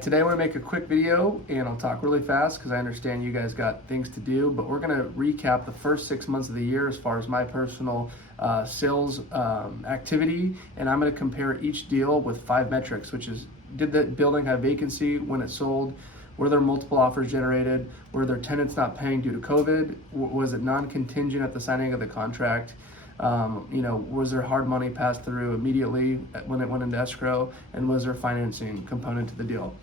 Today I want to make a quick video and I'll talk really fast because I understand you guys got things to do, but we're going to recap the first 6 months of the year as far as my personal sales activity, and I'm going to compare each deal with 5 metrics, which is: did the building have vacancy when it sold? Were there multiple offers generated? Were there tenants not paying due to COVID? Was it non-contingent at the signing of the contract? Was there hard money passed through immediately when it went into escrow? And was there financing component to the deal?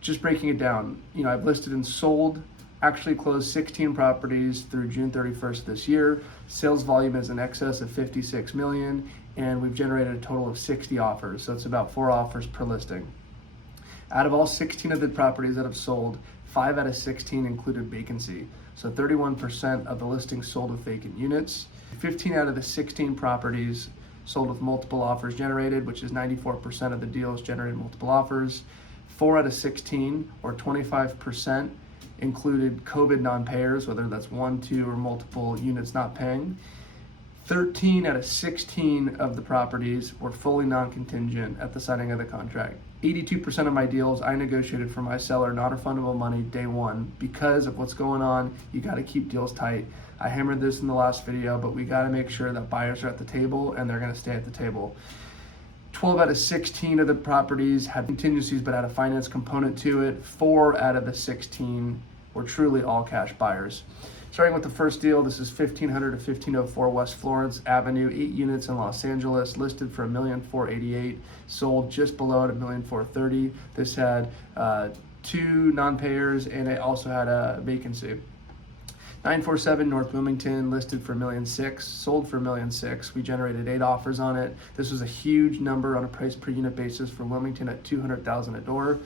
Just breaking it down, I've listed and sold, actually closed 16 properties through June 31st this year. Sales volume is in excess of 56 million, and we've generated a total of 60 offers. So it's about 4 offers per listing. Out of all 16 of the properties that have sold, 5 out of 16 included vacancy. So 31% of the listings sold with vacant units. 15 out of the 16 properties sold with multiple offers generated, which is 94% of the deals generated multiple offers. 4 out of 16, or 25%, included COVID non-payers, whether that's 1, 2, or multiple units not paying. 13 out of 16 of the properties were fully non-contingent at the signing of the contract. 82% of my deals I negotiated for my seller non-refundable money day one. Because of what's going on, you got to keep deals tight. I hammered this in the last video, but we got to make sure that buyers are at the table and they're going to stay at the table. 12 out of 16 of the properties had contingencies but had a finance component to it. 4 out of the 16 were truly all cash buyers. Starting with the first deal, this is 1500 to 1504 West Florence Avenue, 8 units in Los Angeles, listed for $1,488,000, sold just below at $1,430,000. This had 2 non-payers and it also had a vacancy. 947 North Wilmington, listed for $1,600,000, sold for $1,600,000. We generated 8 offers on it. This was a huge number on a price per unit basis for Wilmington at $200,000 a door.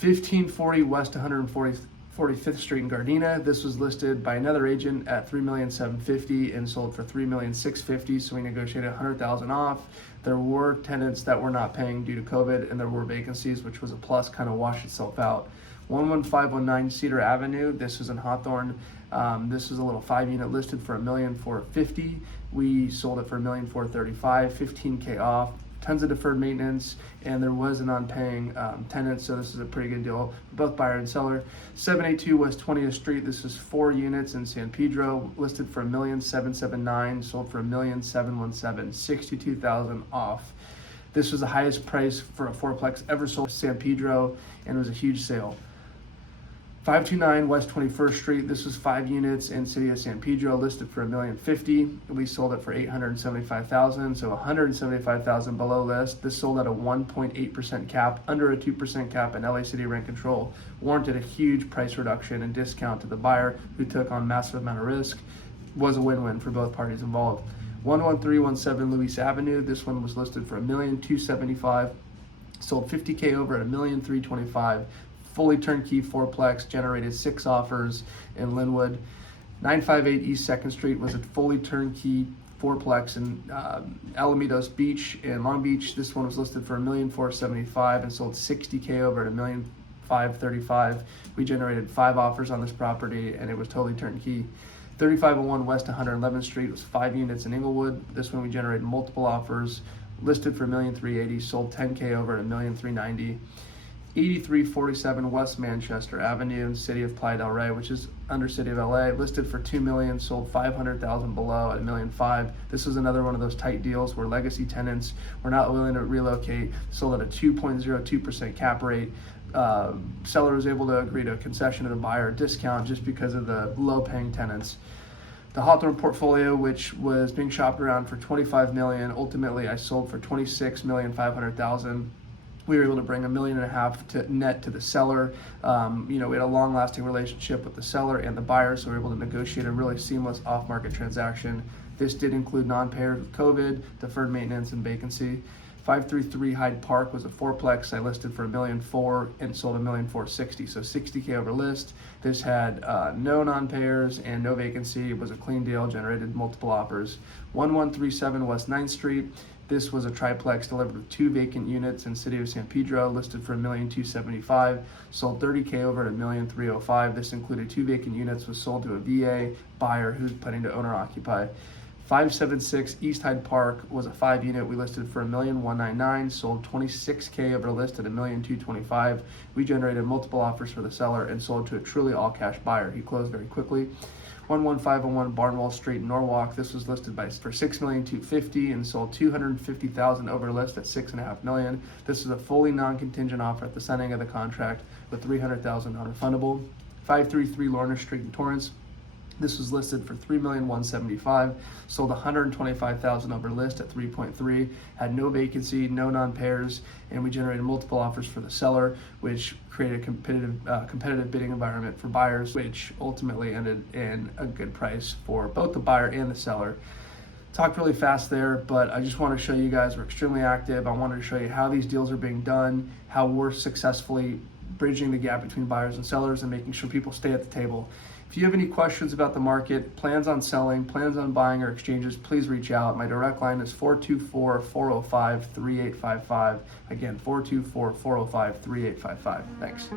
1540 West 145th Street in Gardena. This was listed by another agent at $3,750,000 and sold for $3,650,000. So we negotiated $100,000 off. There were tenants that were not paying due to COVID, and there were vacancies, which was a plus, kind of washed itself out. 11519 Cedar Avenue. This was in Hawthorne. This was a little 5-unit listed for $1,450,000. We sold it for $1,435,000, $15K off. Tons of deferred maintenance, and there was a non-paying tenant, so this is a pretty good deal for both buyer and seller. 782 West 20th Street. This is 4 units in San Pedro, listed for $1,779,000, sold for $1,717,000, $62,000 off. This was the highest price for a 4-plex ever sold in San Pedro, and it was a huge sale. 529 West 21st Street. This was 5 units in City of San Pedro, listed for $1,050,000. We sold it for $875,000, so $175,000 below list. This sold at a 1.8% cap, under a 2% cap, and LA City rent control warranted a huge price reduction and discount to the buyer, who took on massive amount of risk. Was a win-win for both parties involved. 11317 Luis Avenue. This one was listed for $1,275,000, sold $50K over at $1,325,000. Fully turnkey 4-plex, generated 6 offers in Linwood. 958 East 2nd Street was a fully turnkey 4-plex in Alamitos Beach in Long Beach. This one was listed for $1,475,000 and sold $60K over at $1,535,000. We generated 5 offers on this property, and it was totally turnkey. 3501 West 111th Street was 5 units in Inglewood. This one we generated multiple offers, listed for $1,380,000, sold $10K over at $1,390,000. 8347 West Manchester Avenue in City of Playa del Rey, which is under City of LA, listed for $2 million, sold $500,000 below at $1,500,000. This was another one of those tight deals where legacy tenants were not willing to relocate, sold at a 2.02% cap rate. Seller was able to agree to a concession to the buyer, discount, just because of the low-paying tenants. The Hawthorne portfolio, which was being shopped around for $25 million, ultimately I sold for $26,500,000. We were able to bring $1.5 million to net to the seller. We had a long-lasting relationship with the seller and the buyer, so we were able to negotiate a really seamless off-market transaction. This did include non-payers with COVID, deferred maintenance, and vacancy. 533 Hyde Park was a 4-plex I listed for $1,400,000 and sold $1,460,000, so $60K over list. This had no non-payers and no vacancy. It was a clean deal, generated multiple offers. 1137 West 9th Street. This was a triplex delivered with 2 vacant units in City of San Pedro, listed for $1,275,000, sold $30K over at $1,305,000. This included 2 vacant units, was sold to a VA buyer who's planning to owner occupy. 576 East Hyde Park was a 5-unit. We listed for $1,199,000, sold 26K over list at $1,225,000. We generated multiple offers for the seller and sold to a truly all-cash buyer. He closed very quickly. 11501 Barnwell Street, Norwalk. This was listed for $6,250,000 and sold $250,000 over list at $6.5 million. This is a fully non-contingent offer at the signing of the contract with $300,000 non-refundable. 533 Lorna Street in Torrance. This was listed for $3,175,000, sold $125,000 over list at 3.3, had no vacancy, no non-pairs, and we generated multiple offers for the seller, which created a competitive bidding environment for buyers, which ultimately ended in a good price for both the buyer and the seller. Talked really fast there, but I just want to show you guys we're extremely active. I wanted to show you how these deals are being done, how we're successfully bridging the gap between buyers and sellers and making sure people stay at the table. If you have any questions about the market, plans on selling, plans on buying or exchanges, please reach out. My direct line is 424-405-3855. Again, 424-405-3855. Thanks.